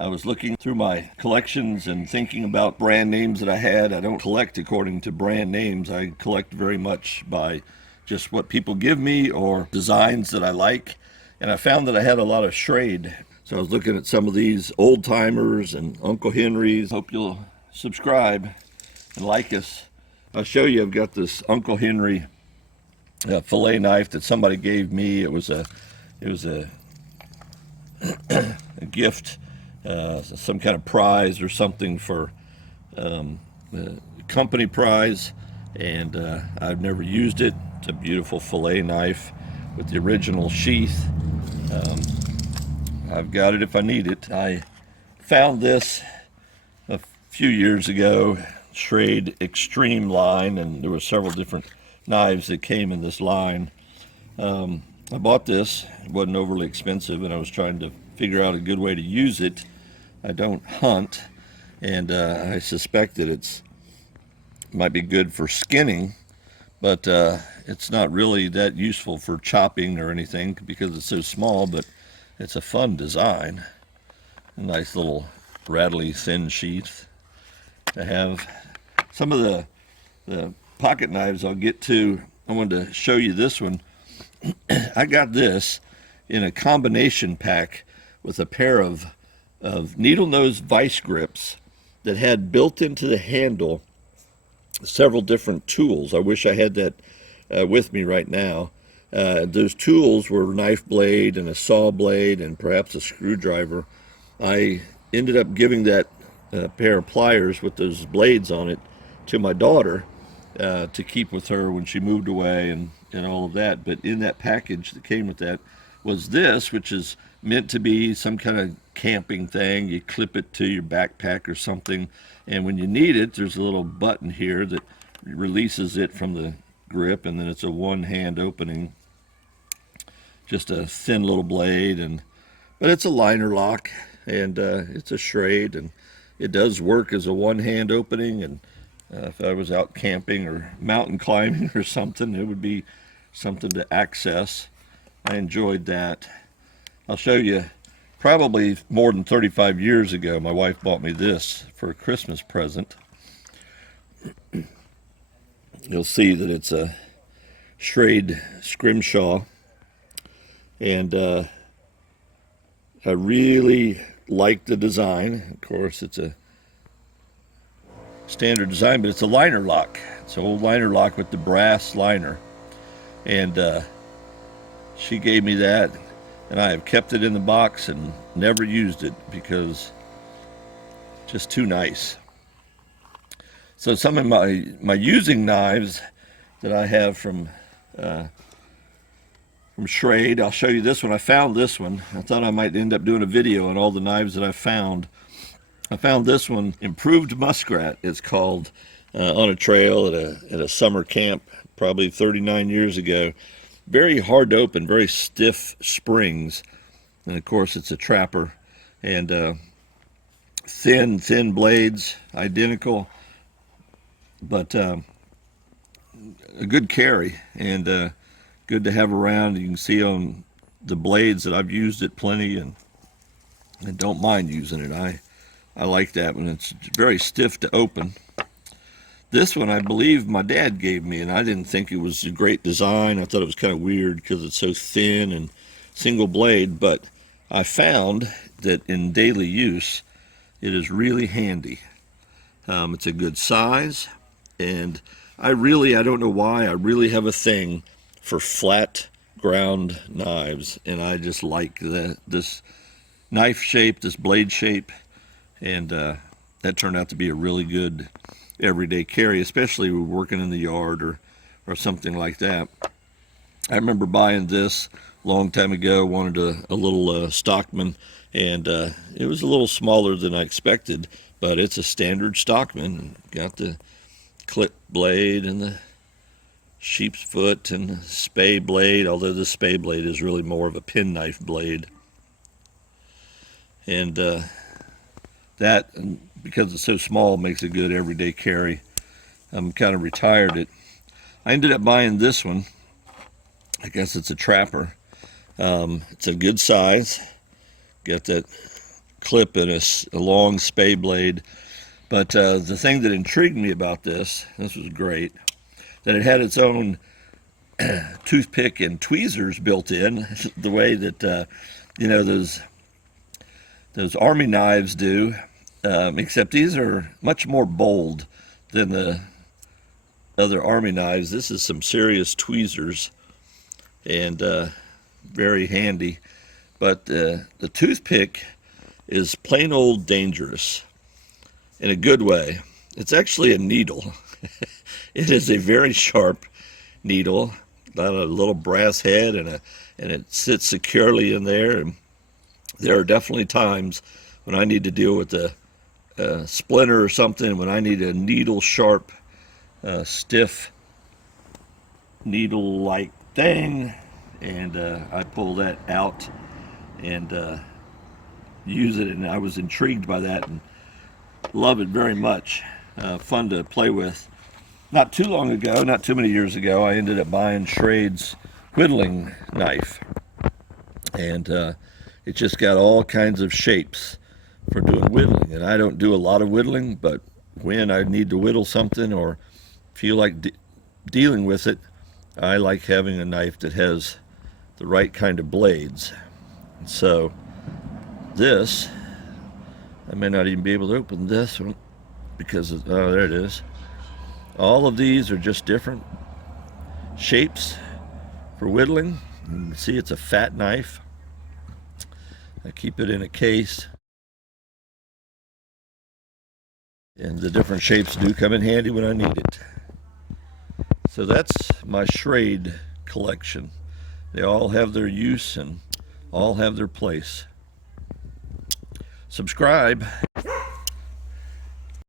I was looking through my collections and thinking about brand names that I had. I don't collect according to brand names. I collect very much by just what people give me or designs that I like. And I found that I had a lot of Schrade. So I was looking at some of these old timers and Uncle Henry's. Hope you'll subscribe and like us. I'll show you, I've got this Uncle Henry fillet knife that somebody gave me. It was a a gift, some kind of prize or something for a company prize, and I've never used it. It's a beautiful fillet knife with the original sheath. I've got it if I need it. I found this a few years ago, Schrade Extreme line, and there were several different knives that came in this line. I bought this. It wasn't overly expensive, and I was trying to figure out a good way to use it. I don't hunt, and I suspect that it might be good for skinning, but it's not really that useful for chopping or anything because it's so small, but it's a fun design. A nice little rattly thin sheath to have. Some of the pocket knives I'll get to. I wanted to show you this one. I got this in a combination pack with a pair of needle nose vice grips that had built into the handle several different tools. I wish I had that with me right now. Those tools were a knife blade and a saw blade and perhaps a screwdriver. I ended up giving that pair of pliers with those blades on it to my daughter to keep with her when she moved away and all of that. But in that package that came with that was this, which is meant to be some kind of camping thing. You clip it to your backpack or something, and when you need it, there's a little button here that releases it from the grip, and then it's a one-hand opening, just a thin little blade, but it's a liner lock, and it's a Schrade, and it does work as a one-hand opening. And if I was out camping or mountain climbing or something, it would be something to access. I enjoyed that. I'll show you, probably more than 35 years ago, my wife bought me this for a Christmas present. You'll see that it's a Schrade Scrimshaw, and I really like the design. Of course, it's a standard design, but it's a liner lock. It's an old liner lock with the brass liner, and she gave me that, and I have kept it in the box and never used it because it's just too nice. So some of my using knives that I have from Schrade, I'll show you this one. I found this one. I thought I might end up doing a video on all the knives that I found. I found this one, Improved Muskrat, it's called, on a trail at a summer camp, probably 39 years ago. Very hard to open, very stiff springs, and of course it's a trapper, and thin blades, identical, but a good carry, and good to have around. You can see on the blades that I've used it plenty, and don't mind using it. I like that one. It's very stiff to open. This one, I believe my dad gave me, and I didn't think it was a great design. I thought it was kind of weird because it's so thin and single blade, but I found that in daily use, it is really handy. It's a good size, and I don't know why, I really have a thing for flat ground knives, and I just like this knife shape, this blade shape, and that turned out to be a really good everyday carry, especially working in the yard or something like that. I remember buying this a long time ago, wanted a little Stockman, and it was a little smaller than I expected, but it's a standard Stockman. Got the clip blade and the sheep's foot and the spay blade, although the spay blade is really more of a penknife blade. And that, because it's so small, makes a good everyday carry. I'm kind of retired it. I ended up buying this one. I guess it's a trapper. It's a good size. Got that clip and a long spay blade. But the thing that intrigued me about this was great, that it had its own toothpick and tweezers built in, the way that you know, those army knives do, except these are much more bold than the other army knives. This is some serious tweezers, and very handy. But the toothpick is plain old dangerous in a good way. It's actually a needle. It is a very sharp needle, got a little brass head, and it sits securely in there. And there are definitely times when I need to deal with a splinter or something, when I need a needle sharp, stiff needle-like thing, and I pull that out and use it, and I was intrigued by that and love it very much. Fun to play with. Not too long ago, not too many years ago, I ended up buying Schrade's whittling knife, and it just got all kinds of shapes for doing whittling. And I don't do a lot of whittling, but when I need to whittle something or feel like dealing with it, I like having a knife that has the right kind of blades. So this, I may not even be able to open this one because of, oh, there it is. All of these are just different shapes for whittling. You can see it's a fat knife. I keep it in a case, and the different shapes do come in handy when I need it. So that's my Schrade collection. They all have their use and all have their place. Subscribe.